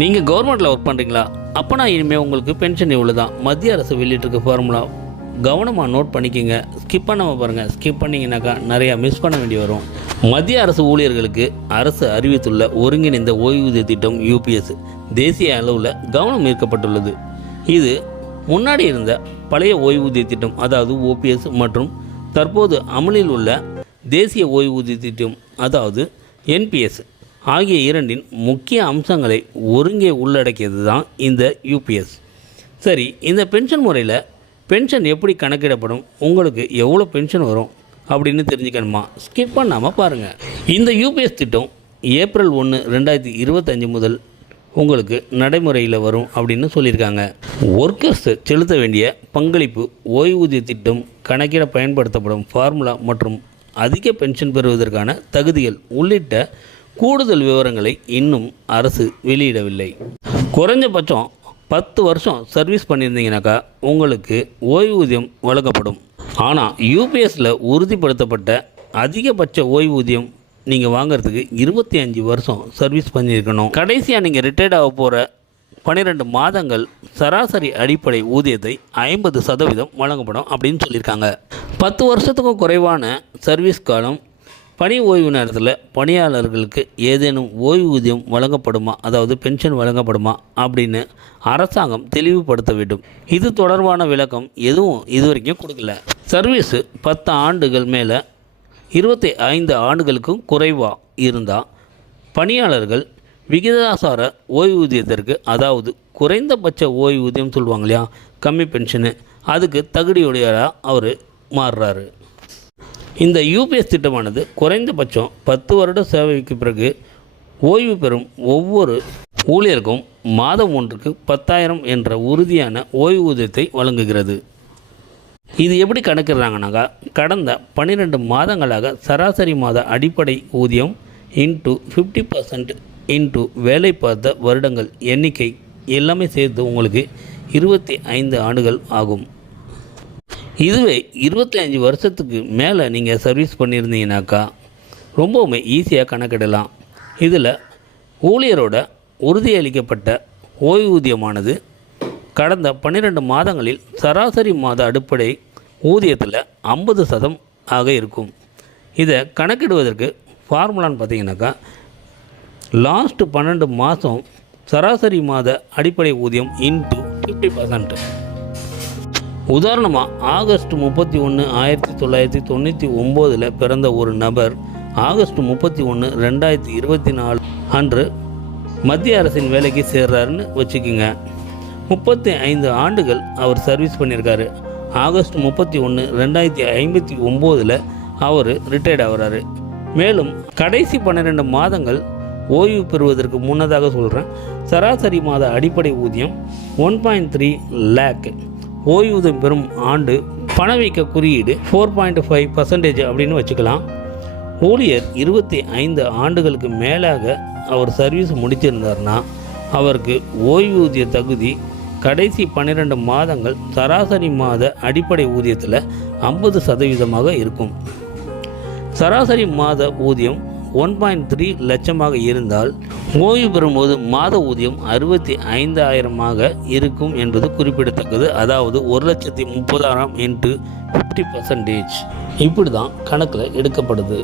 நீங்கள் கவர்மெண்ட்டில் ஒர்க் பண்ணுறீங்களா? அப்போனா இனிமேல் உங்களுக்கு பென்ஷன் இவ்வளோ தான். மத்திய அரசு வெளியிட்டிருக்க ஃபார்முலா கவனமாக நோட் பண்ணிக்கோங்க. ஸ்கிப் பண்ணாமல் பாருங்கள். ஸ்கிப் பண்ணிங்கனாக்கா நிறையா மிஸ் பண்ண வேண்டி வரும். மத்திய அரசு ஊழியர்களுக்கு அரசு அறிவித்துள்ள ஒருங்கிணைந்த ஓய்வூதிய திட்டம் UPS தேசிய அளவில் கவனம் ஈர்க்கப்பட்டுள்ளது. இது முன்னாடி இருந்த பழைய ஓய்வூதிய திட்டம், அதாவது OPS, மற்றும் தற்போது அமலில் உள்ள தேசிய ஓய்வூதிய திட்டம், அதாவது NPS ஆகிய இரண்டின் முக்கிய அம்சங்களை ஒருங்கே உள்ளடக்கியது தான் இந்த UPS. சரி, இந்த பென்ஷன் முறையில் பென்ஷன் எப்படி கணக்கிடப்படும், உங்களுக்கு எவ்வளோ பென்ஷன் வரும் அப்படின்னு தெரிஞ்சுக்கணுமா? ஸ்கிப் பண்ணாமல் பாருங்கள். இந்த UPS திட்டம் ஏப்ரல் 1, 2025 முதல் உங்களுக்கு நடைமுறையில் வரும் அப்படின்னு சொல்லியிருக்காங்க. ஒர்க்கர்ஸ் செலுத்த வேண்டிய பங்களிப்பு, ஓய்வூதிய திட்டம் கணக்கிட பயன்படுத்தப்படும் ஃபார்முலா மற்றும் அதிக பென்ஷன் பெறுவதற்கான தகுதிகள் உள்ளிட்ட கூடுதல் விவரங்களை இன்னும் அரசு வெளியிடவில்லை. குறைஞ்சபட்சம் 10 வருஷம் சர்வீஸ் பண்ணியிருந்தீங்கனாக்கா உங்களுக்கு ஓய்வூதியம் வழங்கப்படும். ஆனால் UPSல உறுதிப்படுத்தப்பட்ட அதிகபட்ச ஓய்வூதியம் நீங்கள் வாங்கிறதுக்கு 25 வருஷம் சர்வீஸ் பண்ணியிருக்கணும். கடைசியாக நீங்கள் ரிட்டையர்ட் ஆக போகிற 12 மாதங்கள் சராசரி அடிப்படை ஊதியத்தை 50% வழங்கப்படும் அப்படின்னு சொல்லியிருக்காங்க. 10 வருஷத்துக்கும் குறைவான சர்வீஸ் காலம் பணி ஓய்வு நேரத்தில் பணியாளர்களுக்கு ஏதேனும் ஓய்வூதியம் வழங்கப்படுமா, அதாவது பென்ஷன் வழங்கப்படுமா அப்படின்னு அரசாங்கம் தெளிவுபடுத்த வேண்டும். இது தொடர்பான விளக்கம் எதுவும் இதுவரைக்கும் கொடுக்கல. சர்வீஸு 10 ஆண்டுகள் மேலே 25 ஆண்டுகளுக்கும் குறைவாக இருந்தால் பணியாளர்கள் விகிதாசார ஓய்வூதியத்திற்கு, அதாவது குறைந்தபட்ச ஓய்வூதியம் சொல்லுவாங்க இல்லையா, கம்மி பென்ஷனு, அதுக்கு தகுதியுடையராக அவர் மாறுறாரு. இந்த UPS திட்டமானது குறைந்தபட்சம் 10 வருட சேவைக்கு பிறகு ஓய்வு பெறும் ஒவ்வொரு ஊழியருக்கும் மாதம் ஒன்றுக்கு 10,000 என்ற உறுதியான ஓய்வூதியத்தை வழங்குகிறது. இது எப்படி கணக்கிடுறாங்கனாக்கா, கடந்த 12 மாதங்களாக சராசரி மாத அடிப்படை ஊதியம் இன்ட்டு 50% இன்ட்டு வேலை பார்த்த வருடங்கள் எண்ணிக்கை எல்லாமே சேர்த்து உங்களுக்கு 25 ஆண்டுகள் ஆகும். இதுவே 25 வருஷத்துக்கு மேலே நீங்கள் சர்வீஸ் பண்ணியிருந்தீங்கனாக்கா ரொம்பவுமே ஈஸியாக கணக்கிடலாம். இதில் ஊழியரோட உறுதியளிக்கப்பட்ட ஓய்வூதியமானது கடந்த 12 மாதங்களில் சராசரி மாத அடிப்படை ஊதியத்தில் 50% ஆக இருக்கும். இதை கணக்கிடுவதற்கு ஃபார்முலான்னு பார்த்தீங்கன்னாக்கா, லாஸ்ட் 12 மாதம் சராசரி மாத அடிப்படை ஊதியம் இன்ட்டு 50%. உதாரணமாக, ஆகஸ்ட் 31, 1999 பிறந்த ஒரு நபர் ஆகஸ்ட் 31, 2024 அன்று மத்திய அரசின் வேலைக்கு சேர்றாருன்னு வச்சுக்கோங்க. 35 ஆண்டுகள் அவர் சர்வீஸ் பண்ணியிருக்காரு. ஆகஸ்ட் 31, 2059 அவர் ரிட்டையர்ட் ஆகிறாரு. மேலும் கடைசி 12 மாதங்கள் ஓய்வு பெறுவதற்கு முன்னதாக சொல்கிறேன், சராசரி மாத அடிப்படை ஊதியம் 1.3 லேக். ஓய்வூதியம் பெறும் ஆண்டு பணவீக்க குறியீடு 4.5% அப்படின்னு வச்சுக்கலாம். ஊழியர் 25 ஆண்டுகளுக்கு மேலாக அவர் சர்வீஸ் முடிச்சிருந்தார்னா அவருக்கு ஓய்வூதிய தகுதி கடைசி 12 மாதங்கள் சராசரி மாத அடிப்படை ஊதியத்தில் 50% இருக்கும். சராசரி மாத ஊதியம் 1.3 லட்சமாக இருந்தால் ஓய்வு பெறும்போது மாத ஊதியம் 65,000 இருக்கும் என்பது குறிப்பிடத்தக்கது. அதாவது 1,30,000 இன்ட்டு 50% இப்படி தான் கணக்கில் எடுக்கப்படுது.